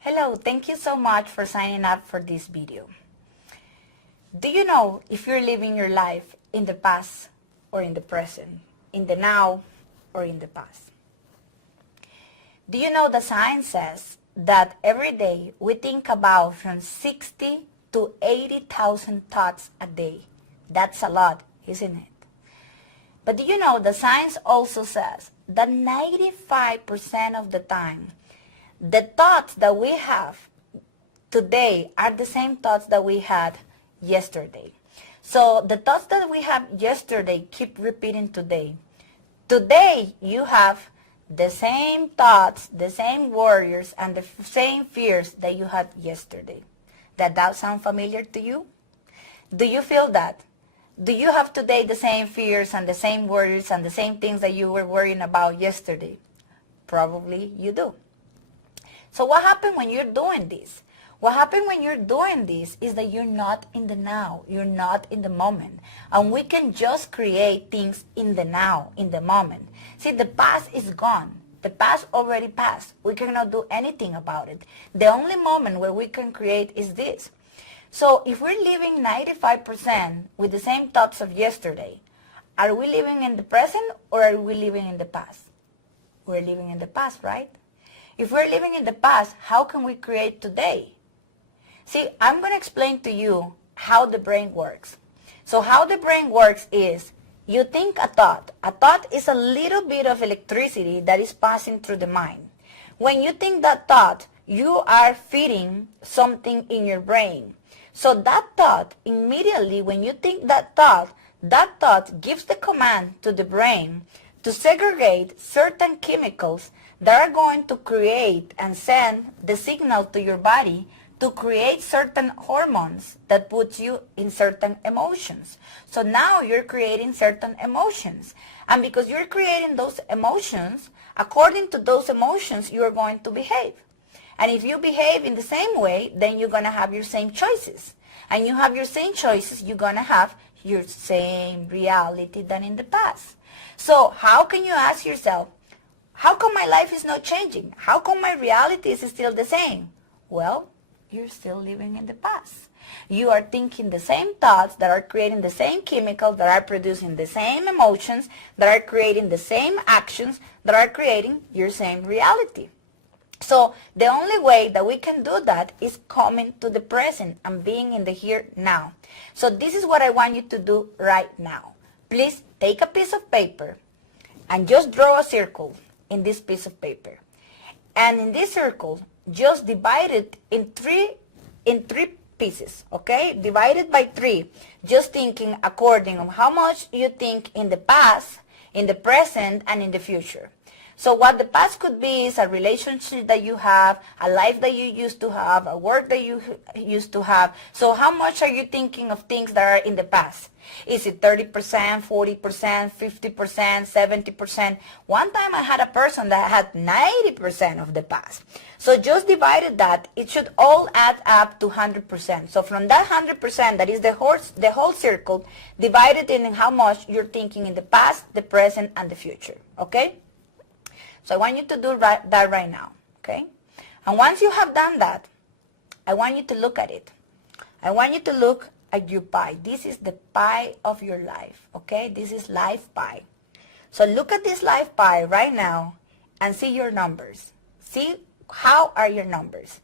Hello, thank you so much for signing up for this video. Do you know if you're living your life in the past or in the present, in the now or in the past? Do you know the science says that every day we think about from 60 to 80,000 thoughts a day? That's a lot, isn't it? But do you know the science also says that 95% of the time, the thoughts that we have today are the same thoughts that we had yesterday. So the thoughts that we have yesterday keep repeating today. Today you have the same thoughts, the same worries, and the same fears that you had yesterday. Does that sound familiar to you? Do you feel that? Do you have today the same fears and the same worries and the same things that you were worrying about yesterday? Probably you do. So what happened when you're doing this? What happened when you're doing this is that you're not in the now. You're not in the moment. And we can just create things in the now, in the moment. See, the past is gone. The past already passed. We cannot do anything about it. The only moment where we can create is this. So if we're living 95% with the same thoughts of yesterday, are we living in the present or are we living in the past? We're living in the past, right? If we're living in the past, how can we create today? See, I'm going to explain to you how the brain works. So how the brain works is, you think a thought. A thought is a little bit of electricity that is passing through the mind. When you think that thought, you are feeding something in your brain. So that thought, immediately when you think that thought gives the command to the brain to segregate certain chemicals that are going to create and send the signal to your body to create certain hormones that put you in certain emotions. So now you're creating certain emotions. And because you're creating those emotions, according to those emotions, you're going to behave. And if you behave in the same way, then you're going to have your same choices. And you have your same choices, you're going to have your same reality than in the past. So how can you ask yourself, how come my life is not changing? How come my reality is still the same? Well, you're still living in the past. You are thinking the same thoughts that are creating the same chemicals, that are producing the same emotions, that are creating the same actions, that are creating your same reality. So the only way that we can do that is coming to the present and being in the here now. So this is what I want you to do right now. Please take a piece of paper and just draw a circle in this piece of paper. And in this circle, just divide it in three pieces, okay? Divide it by 3, just thinking according to how much you think in the past, in the present, and in the future. So what the past could be is a relationship that you have, a life that you used to have, a work that you used to have. So how much are you thinking of things that are in the past? Is it 30%, 40%, 50%, 70%? One time I had a person that had 90% of the past. So just divided that, it should all add up to 100%. So from that 100%, that is the whole circle, divided in how much you're thinking in the past, the present, and the future, okay? So I want you to do that right now, okay? And once you have done that, I want you to look at it. I want you to look at your pie. This is the pie of your life, okay? This is life pie. So look at this life pie right now and see your numbers. See how are your numbers.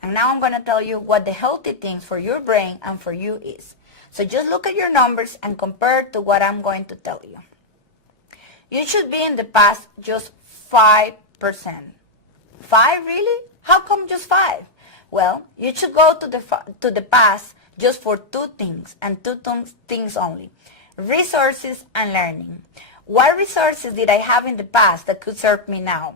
And now I'm going to tell you what the healthy things for your brain and for you is. So just look at your numbers and compare to what I'm going to tell you. You should be in the past just 5%. 5 really? How come just 5? Well, you should go to the past just for 2 things and 2 things only. Resources and learning. What resources did I have in the past that could serve me now?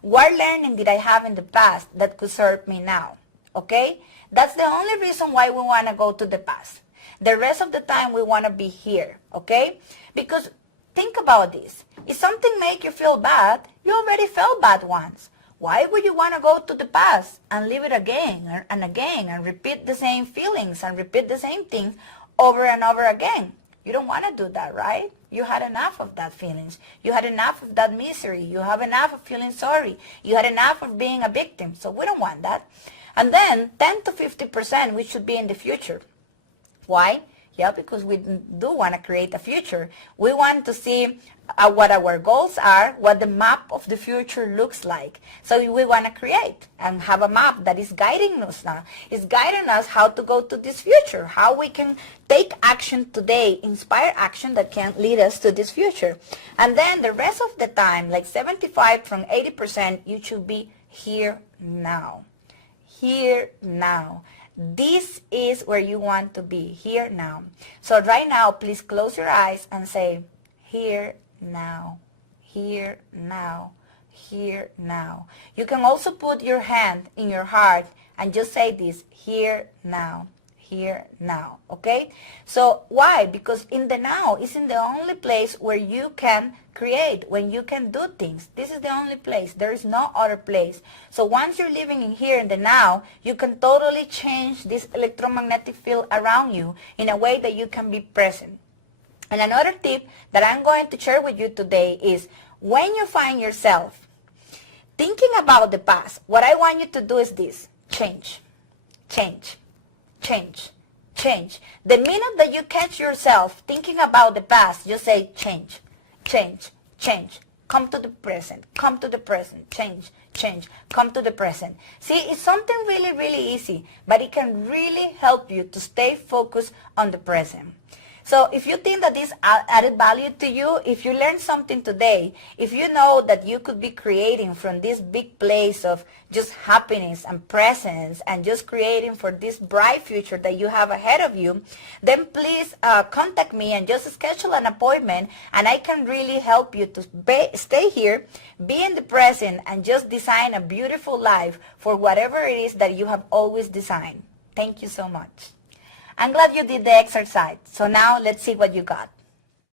What learning did I have in the past that could serve me now? Okay? That's the only reason why we want to go to the past. The rest of the time we want to be here. Okay? Because think about this. If something makes you feel bad, you already felt bad once. Why would you want to go to the past and live it again and again and repeat the same feelings and repeat the same things over and over again? You don't want to do that, right? You had enough of that feelings. You had enough of that misery. You have enough of feeling sorry. You had enough of being a victim. So we don't want that. And then 10 to 50% we should be in the future. Why? Yeah, because we do want to create a future. We want to see what our goals are, what the map of the future looks like. So we want to create and have a map that is guiding us now. It's guiding us how to go to this future, how we can take action today, inspire action that can lead us to this future. And then the rest of the time, like 75 from 80%, you should be here now. Here now. This is where you want to be, here now. So right now, please close your eyes and say, here now, here now, here now. You can also put your hand in your heart and just say this, here now, here now, okay? So why? Because in the now is in the only place where you can create, when you can do things. This is the only place. There is no other place. So once you're living in here in the now, you can totally change this electromagnetic field around you in a way that you can be present. And another tip that I'm going to share with you today is when you find yourself thinking about the past, what I want you to do is this, change, change. Change, change. The minute that you catch yourself thinking about the past, you say change, change, change. Come to the present, come to the present, change, change, come to the present. See, it's something really, really easy, but it can really help you to stay focused on the present. So if you think that this added value to you, if you learned something today, if you know that you could be creating from this big place of just happiness and presence and just creating for this bright future that you have ahead of you, then please contact me and just schedule an appointment, and I can really help you to stay here, be in the present, and just design a beautiful life for whatever it is that you have always designed. Thank you so much. I'm glad you did the exercise. So now let's see what you got.